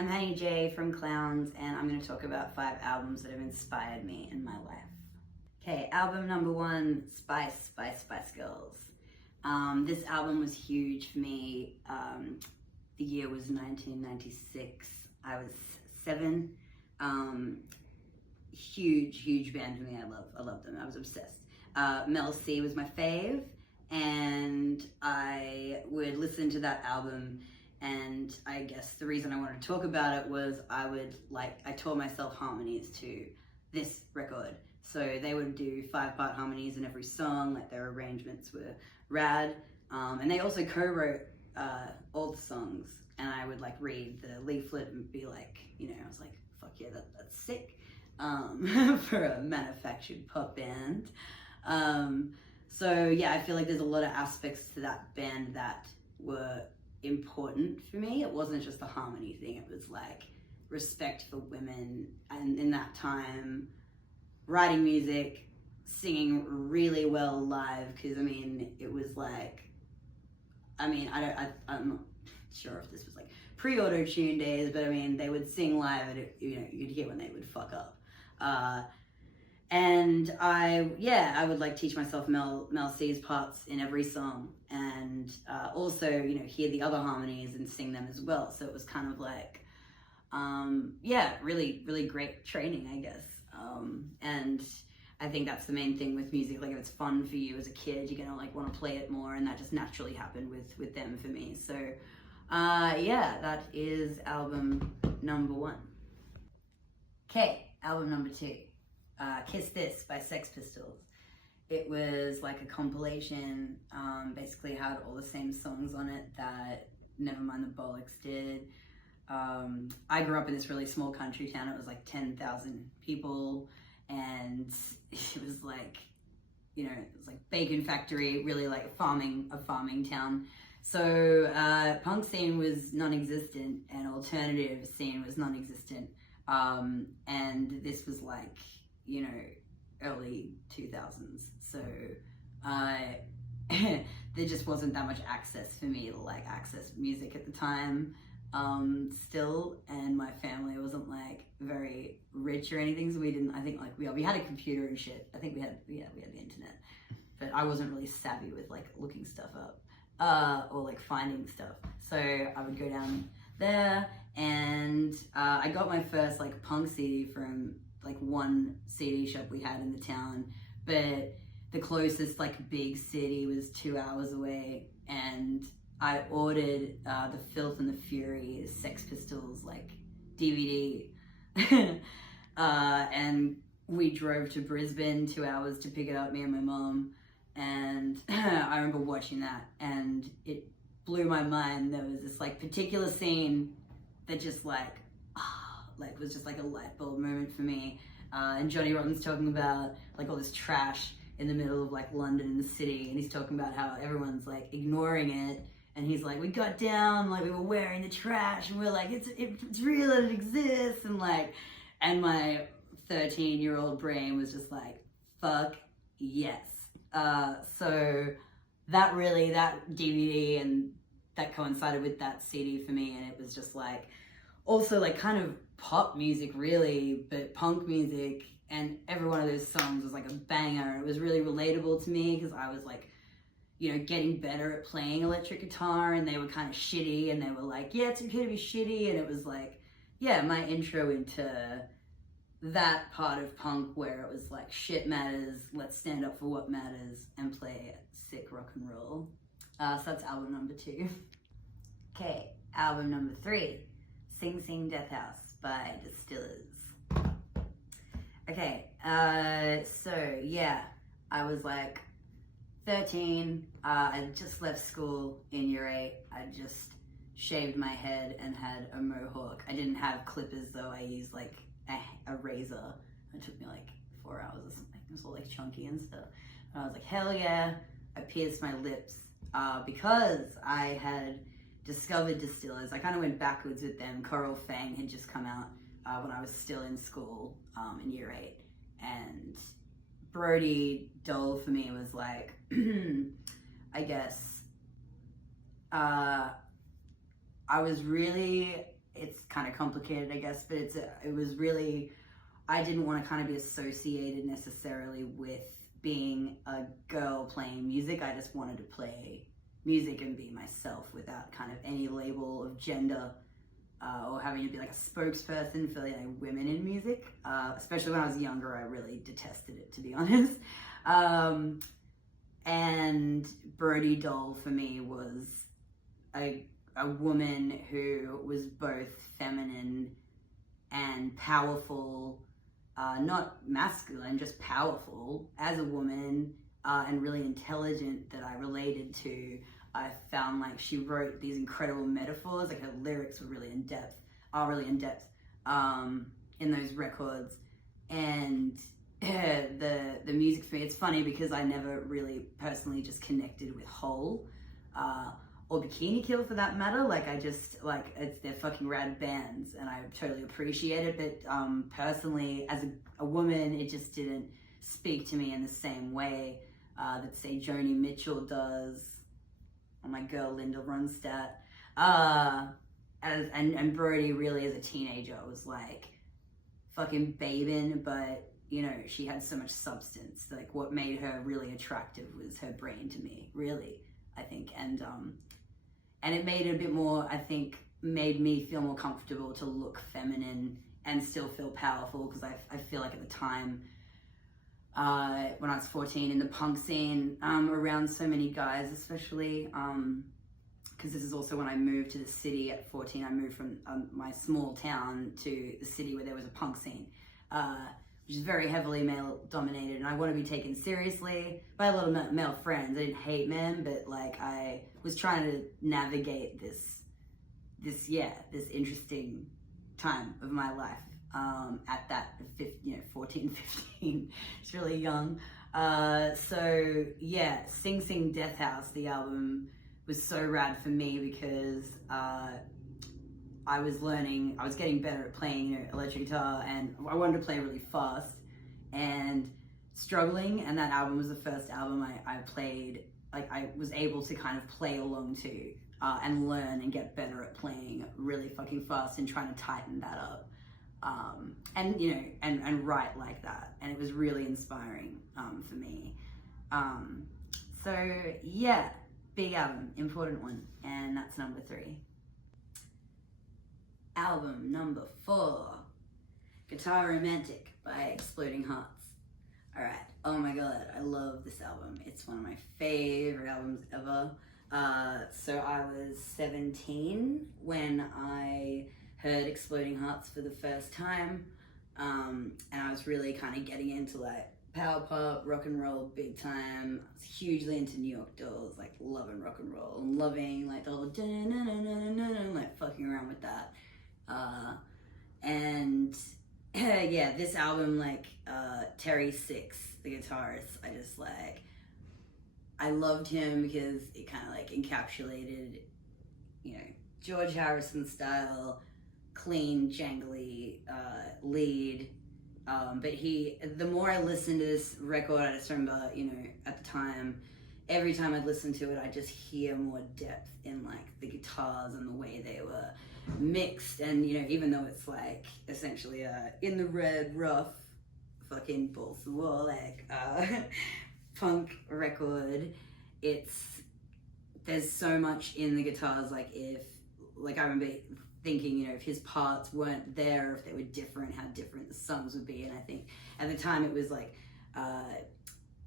I'm Hanny J from Clowns, and I'm going to talk about 5 albums that have inspired me in my life. Okay, album number 1, Spice by Spice Girls. This album was huge for me. The year was 1996. I was 7. Huge band for me. I love them. I was obsessed. Mel C was my fave, and I would listen to that album, and I guess the reason I wanted to talk about it was I taught myself harmonies to this record. So they would do 5-part harmonies in every song, like their arrangements were rad. And they also co-wrote all the songs, and I would like read the leaflet and be like, I was like, fuck yeah, that's sick. For a manufactured pop band. So yeah, I feel like there's a lot of aspects to that band that were important for me. It wasn't just the harmony thing, it was like respect for women, and in that time, writing music, singing really well live, because it was like, I'm not sure if this was like pre-auto-tune days, but they would sing live and you'd hear when they would fuck up. And I would like teach myself Mel C's parts in every song, and also hear the other harmonies and sing them as well. So it was kind of like really great training, I guess. And I think that's the main thing with music. Like if it's fun for you as a kid, you're gonna like want to play it more, and that just naturally happened with them for me. So that is album number 1. Okay, album number 2. Kiss This by Sex Pistols. It was like a compilation, basically had all the same songs on it that Nevermind the Bollocks did. I grew up in this really small country town. It was like 10,000 people, and it was like, it was like bacon factory, really like a farming town. So punk scene was non-existent, and alternative scene was non-existent. And this was like, early 2000s. So there just wasn't that much access for me to like access music at the time still, and my family wasn't like very rich or anything, so we didn't, I think like we had a computer and shit. I think we had the internet, but I wasn't really savvy with like looking stuff up or like finding stuff. So I would go down there, and I got my first like punk CD from like one CD shop we had in the town, but the closest like big city was 2 hours away, and I ordered the Filth and the Fury Sex Pistols like DVD. And we drove to Brisbane 2 hours to pick it up, me and my mom, and I remember watching that, and it blew my mind. There was this like particular scene that just like was just like a light bulb moment for me. And Johnny Rotten's talking about like all this trash in the middle of like London in the city, and he's talking about how everyone's like ignoring it, and he's like, we got down, like we were wearing the trash, and we're like, it's real and it exists, and like, and my 13-year-old brain was just like, fuck yes. So that DVD and that coincided with that CD for me, and it was just like also like kind of pop music really, but punk music, and every one of those songs was like a banger. It was really relatable to me because I was like, getting better at playing electric guitar, and they were kind of shitty, and they were like, yeah, it's okay to be shitty, and it was like, my intro into that part of punk where it was like, shit matters, let's stand up for what matters and play sick rock and roll. So that's album number 2. Okay, album number 3, Sing Sing Death House by Distillers. Okay, so yeah, I was like 13, I just left school in year 8, I just shaved my head and had a mohawk. I didn't have clippers though, I used like a razor. It took me like 4 hours or something, it was all like chunky and stuff. And I was like, hell yeah, I pierced my lips because I had discovered Distillers. I kind of went backwards with them. Coral Fang had just come out when I was still in school in year 8, and Brody Dole for me was like, I guess, I was really it's kind of complicated, I guess, but it was really, I didn't want to kind of be associated necessarily with being a girl playing music. I just wanted to play music and be myself without kind of any label of gender, or having to be like a spokesperson for, you know, women in music. Especially when I was younger, I really detested it, to be honest. And Brody Doll for me was a woman who was both feminine and powerful, not masculine, just powerful as a woman, and really intelligent, that I related to. I found like she wrote these incredible metaphors, like her lyrics were really in depth, in those records. And the music for me, it's funny because I never really personally just connected with Hole, or Bikini Kill for that matter. Like I just, like, they're fucking rad bands and I totally appreciate it, but personally as a woman, it just didn't speak to me in the same way that say Joni Mitchell does, or my girl Linda Ronstadt. And Brody really as a teenager was like fucking babing, but you know, she had so much substance. Like what made her really attractive was her brain to me, really, I think. And it made it a bit more, I think, made me feel more comfortable to look feminine and still feel powerful, because I feel like at the time, when I was 14 in the punk scene, around so many guys especially, because this is also when I moved to the city at 14. I moved from my small town to the city where there was a punk scene, which is very heavily male dominated, and I want to be taken seriously by a lot of male friends. I didn't hate men, but like I was trying to navigate this interesting time of my life, at that 14, 15. It's really young. So yeah, Sing Sing Death House, the album, was so rad for me because I was getting better at playing, you know, electric guitar, and I wanted to play really fast and struggling, and that album was the first album I played, like I was able to kind of play along to, and learn and get better at playing really fucking fast and trying to tighten that up, and you know, and write like that, and it was really inspiring for me. So yeah, big album, important one, and that's number 3. Album number 4, Guitar Romantic by Exploding Hearts. Alright, oh my god, I love this album. It's one of my favorite albums ever. So I was 17 when I heard Exploding Hearts for the first time, and I was really kind of getting into like power pop, rock and roll big time. I was hugely into New York Dolls, like loving rock and roll and loving like the whole like fucking around with that. And yeah, this album, like Terry Six, the guitarist, I just like, I loved him because it kind of like encapsulated, you know, George Harrison style, clean, jangly lead. But the more I listened to this record, I just remember, you know, at the time, every time I'd listen to it, I'd just hear more depth in like the guitars and the way they were mixed. And, you know, even though it's like essentially in the red, rough, fucking balls to the wall, like punk record, there's so much in the guitars. Like I remember thinking, you know, if his parts weren't there, if they were different, how different the songs would be. And I think at the time it was like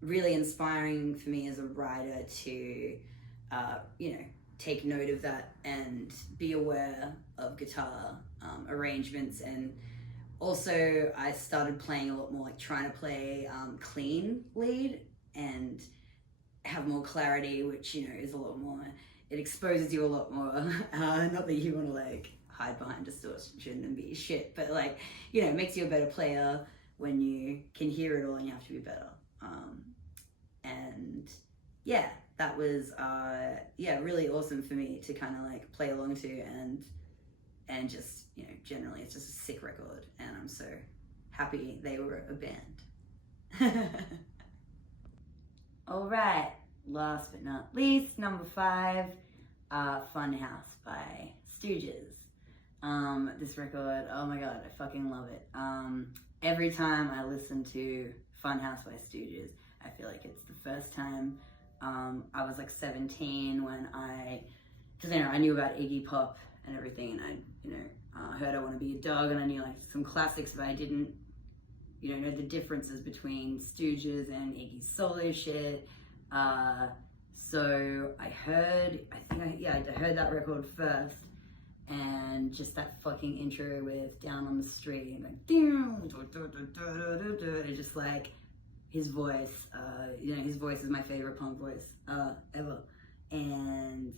really inspiring for me as a writer to, you know, take note of that and be aware of guitar arrangements. And also I started playing a lot more, like trying to play clean lead and have more clarity, which, you know, is a lot more, it exposes you a lot more. Not that you want to like hide behind distortion and be shit, but like, you know, it makes you a better player when you can hear it all and you have to be better. And yeah, that was yeah, really awesome for me to kind of like play along to, and just, you know, generally it's just a sick record, and I'm so happy they were a band. All right, last but not least, number 5, Funhouse by Stooges. This record, oh my god, I fucking love it. Every time I listen to Funhouse by Stooges, I feel like it's the first time. I was like 17 when because I knew about Iggy Pop and everything, and I heard I Want to Be a Dog, and I knew like some classics, but I didn't, know the differences between Stooges and Iggy's solo shit. So I heard that record first, and just that fucking intro with Down on the Street, and like, just like his voice, his voice is my favorite punk voice ever, and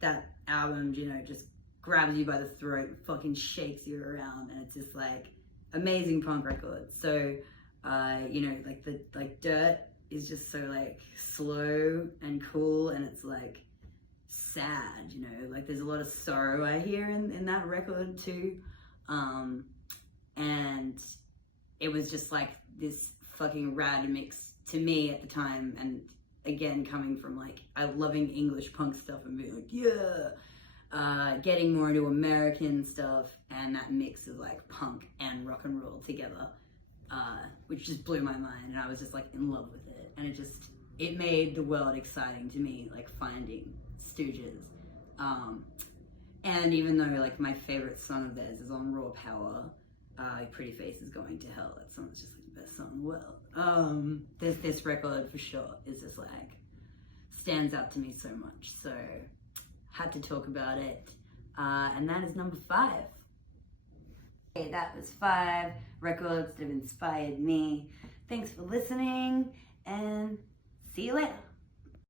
that album, just grabs you by the throat, fucking shakes you around, and it's just like amazing punk record. So, like Dirt is just so like slow and cool, and it's like sad, like there's a lot of sorrow I hear in that record too, and it was just like this fucking rad mix to me at the time. And again, coming from like loving English punk stuff and being like getting more into American stuff, and that mix of like punk and rock and roll together, which just blew my mind, and I was just like in love with it, and it made the world exciting to me, like finding Stooges. And even though like my favorite song of theirs is on Raw Power, Pretty Face is Going to Hell, that song is just like the best song in the world. This record for sure is just like stands out to me so much, so had to talk about it, and that is number 5. Okay, that was 5 records that have inspired me. Thanks for listening, and see you later.